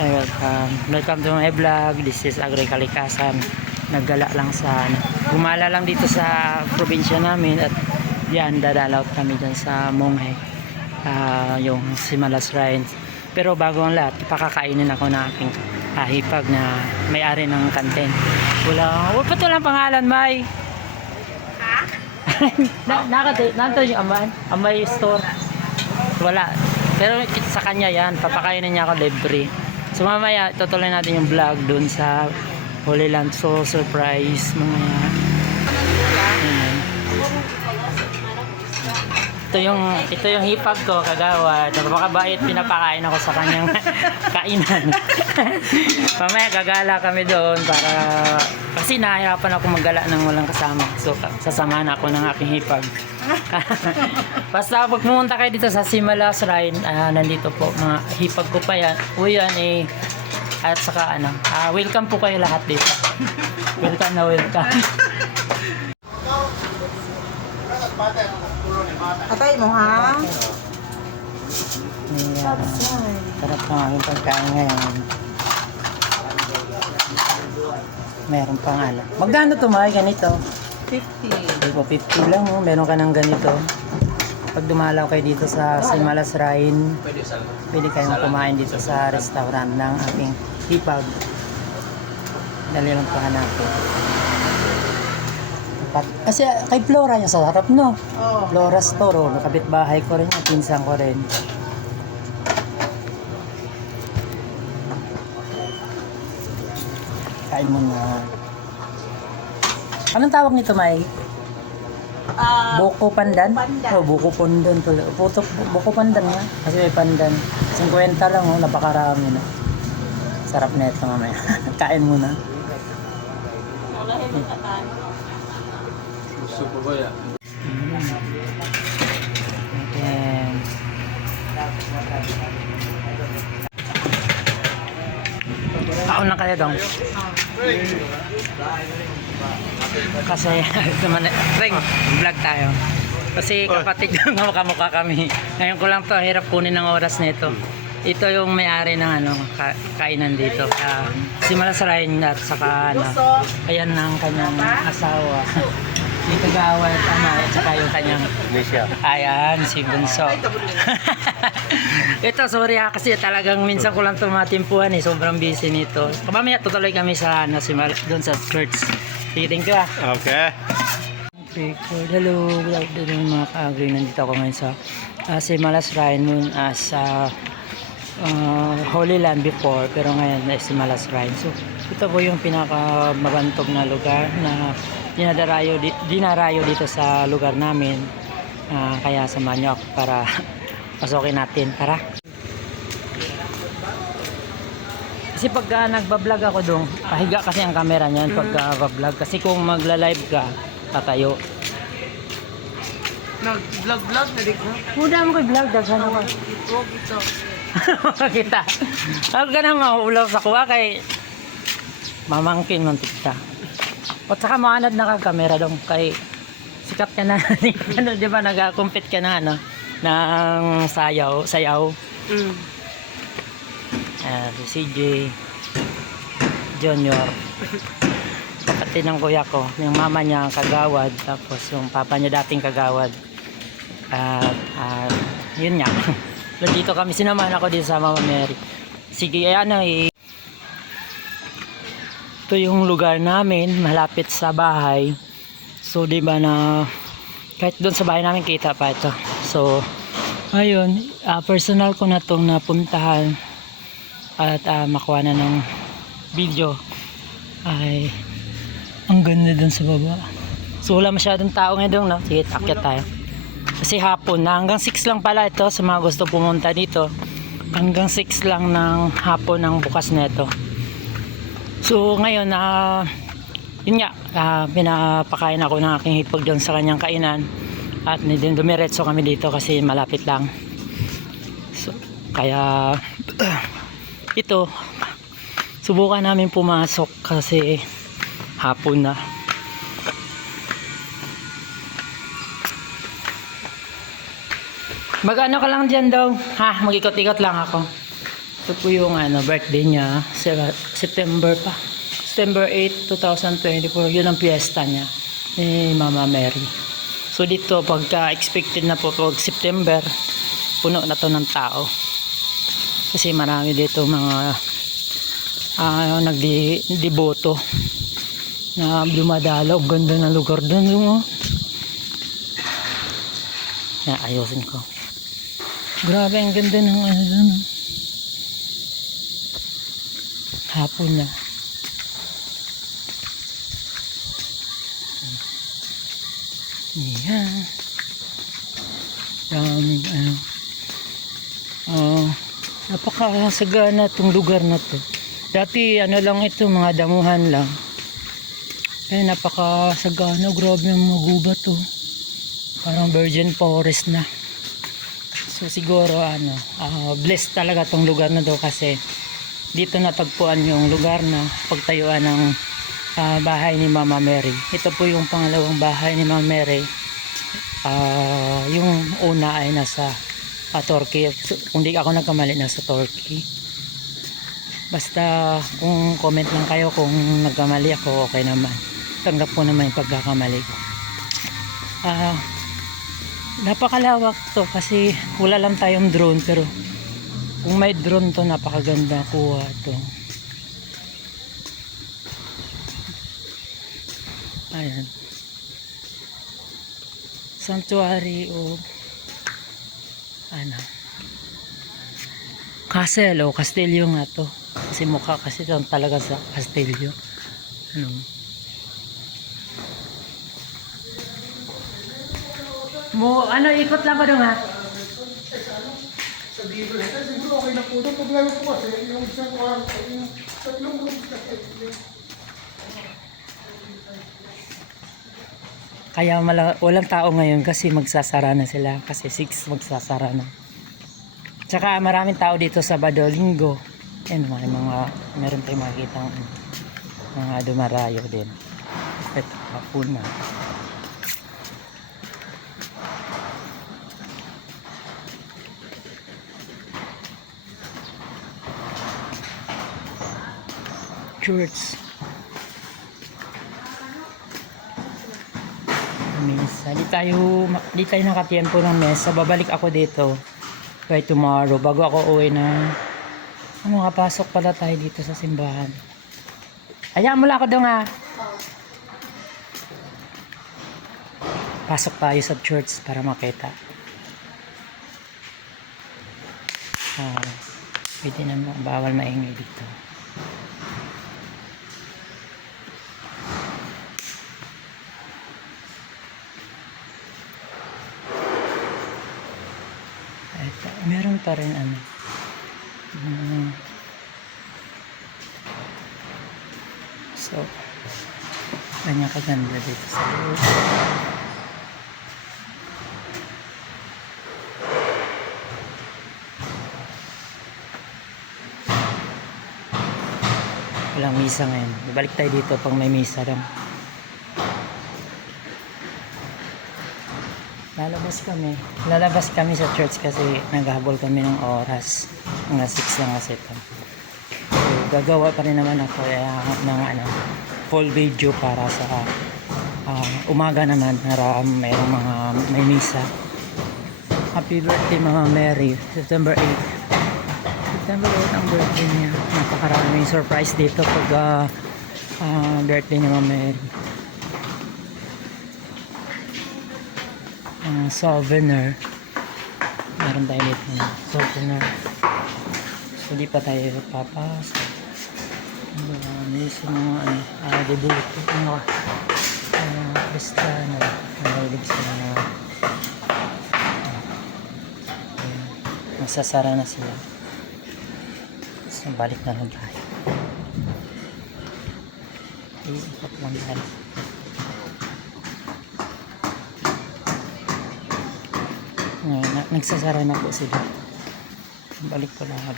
Hey, welcome to my vlog. This is Agri Kalikasan. Naggala lang sa gumala lang dito sa probinsya namin at yan dadalaw kami dyan sa Monghe, yung Simalas Shrine. Pero bago ang lahat, pakakainin ako ng aking hipag na may-ari ng kantin. Ba't walang pangalan, May? Ha? Nanto yung Amay store. Wala. Pero sa kanya yan, papakainin niya ako libre. So mamaya, tutuloy natin yung vlog dun sa Holy Land. So surprise mamaya. Ito yung hipag ko, kagawad. Napakabait, pinapakain ako sa kanyang kainan. Mamaya gagala kami doon para kasi nahihirapan ako maggala ng walang kasama. So sasamahan ako ng aking hipag. Basta pag pumunta kayo dito sa Simalas Shrine, nandito po mga hipag ko pa yan. Uyan at saka welcome po kayo lahat dito. Welcome na welcome. Patay mo ha? Ayan. Sarap ng aming pagkain ngayon. Meron pang magkano to, May? Ganito? 50. 50 lang, oh. Meron ka ng ganito. Pag dumalaw kayo dito sa Simalas Shrine, pwede kayong kumain dito sa restaurant ng ating hipag. Dali lang pahanapin. Kasi kay Flora yung sa harap, no? Oh. Flora Store, oh. Nakabit bahay ko rin, yung pinsan ko rin. Kain mo na. Anong tawag nito, May? Buko pandan? Pandan. Oh, buko pandan pala. Buko pandan nga. Kasi may pandan. 50 lang, oh. Napakarami na. Sarap na ito mamaya. Kain mo na. Gusto po ba yan? Ayan. Kaon na kayo dong. Kasi naman, Ring, vlog tayo. Kasi kapatid lang kamukha kami. Ngayon ko lang to, hirap kunin ng oras nito. Ito yung may-ari ng kainan dito. Simalas Shrine at saka ayan ang kanyang asawa. Si Kagawad, at saka yung kanyang ayan, si Bunso. Ito, sorry kasi talagang minsan ko lang tumatimpuhan sobrang busy nito. Mamaya tutuloy kami sa doon sa church. Sige, thank you Okay. Hello, good afternoon mga ka-agri. Nandito ako ngayon sa Simalas Shrine sa Holy Land before, pero ngayon na Simalas Shrine. So ito po yung pinaka mabantog na lugar na dinarayo dito sa lugar namin. Kaya samahan nyo ako para pasukin natin. Tara. Kasi pagka nagbablog ako doon, pahiga kasi ang camera niyan pagka bablog. Kasi kung magla-live ka, tatayo. Nag-vlog na di ko. Muna mo kay vlog, dagsan ako. Ito. Kita. Ako ka na mahulaw sa kuha kay mamangkin man tigta. At saka maanad na ka-camera dong kay sikat ka na. Di ba nag-compete ka na ng sayaw. Si CJ Junior, kapatid ng kuya ko, yung mama niya kagawad, tapos yung papa niya dating kagawad. Yun nga. Dito kami, sinamahan ako din sa Mama Mary. Sige, ito yung lugar namin, malapit sa bahay. So, di ba na kahit doon sa bahay namin kita pa ito. So, ayun, personal ko na itong napuntahan at makuha na ng video. Ay, ang ganda doon sa baba. So, wala masyadong tao ngayon, no? Sige, akyat tayo. Kasi hapon na, hanggang 6 lang pala ito sa mga gusto pumunta dito. Hanggang 6 lang ng hapon ang bukas nito. So ngayon yun nga, pinapakain ako ng aking hipag doon sa kanyang kainan. At dumiretso kami dito kasi malapit lang. So kaya ito, subukan namin pumasok kasi hapon na. Mag-ano ka lang dyan daw. Ha, mag-ikot-ikot lang ako. Ito po yung birthday niya, September pa. September 8, 2024, yun ang piyesta niya ni Mama Mary. So dito, pagka expected na po pag September, puno na to ng tao. Kasi marami dito mga nagdiboto na dumadalaw. Ganda ng lugar doon. Ayusin ko. Grabe, ang ganda ng doon. Hapon na. Yan. Napakasagana itong lugar na to. Dati lang ito, mga damuhan lang. Napakasagana. Grabe ang maguba to. Parang virgin forest na. So siguro blessed talaga tong lugar na to kasi dito natagpuan yung lugar na pagtayuan ng bahay ni Mama Mary. Ito po yung pangalawang bahay ni Mama Mary. Yung una ay nasa Turkey. So, kung di ako nagkamali, nasa Turkey. Basta kung comment lang kayo kung nagkamali ako, okay naman. Tanggap ko naman yung pagkakamali ko. Napakalawak to kasi wala lang tayong drone, pero kung may drone to, napakaganda kuha to. Ayan. Sanctuary o castle o kastilyo nga to. Kasi mukha kasi lang talaga sa kastilyo. Ikot lang ko doon ha. Siguro okay na po. Ang problema po kasi yung isang kwarto, yung tatlong rooms kasi. Kaya walang tao ngayon kasi magsasara na sila. Kasi 6 magsasara na. Tsaka maraming tao dito Sabado, Linggo. Yan, meron tayong makikita mga dumarayo din. Ito, hapon na. Church. Mesa. Di tayo nakatiempo ng mesa. Babalik ako dito by tomorrow bago ako uwi na makapasok pala tayo dito sa simbahan. Hayaan mo lang ako doon ha. Pasok tayo sa church para makita. Pwede naman, bawal maingay dito. Meron pa rin so kanya kaganda dito sa loob. Walang misa ngayon. Balik tayo dito pag may misa lang. Lalabas kami sa church kasi naghahabol kami ng oras. Hanggang 6 lang kasi ito. So, gagawa pa rin naman ako ng full video para sa umaga naman na may misa. Happy birthday Mama Mary, September 8. September 8 ang birthday niya. Napakaraming surprise dito pag birthday ni Mama Mary. Souvenir. Meron tayo dito ng souvenir. So di pa tayo papasok. May mga debuto, Kristiyano. Mahilig sila magsasara na sila. So balik na lang tayo. Iikot lang tayo. Nagsasara na po sila. Balik ko lahat.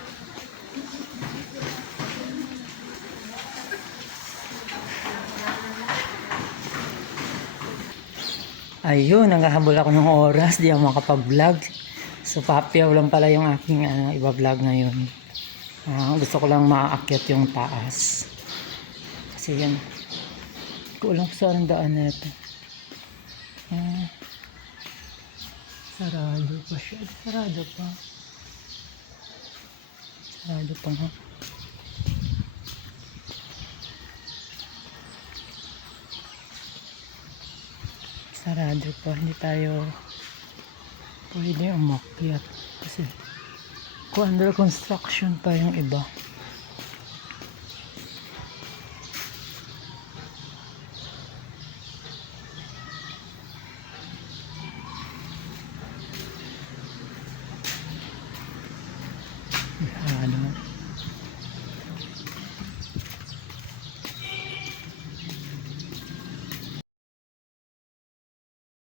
Ayun, nanghahabol ako ng oras, di ako makapag-vlog. So, papiaw lang pala yung aking iba-vlog ngayon. Gusto ko lang maakyat yung taas. Kasi yan. Hindi ko alam kung saan ang daan na ito. Sarado pa siya. Sarado pa. Sarado pa nga. Sarado pa. Hindi tayo pwede umakyat. Kasi kung under construction pa yung iba.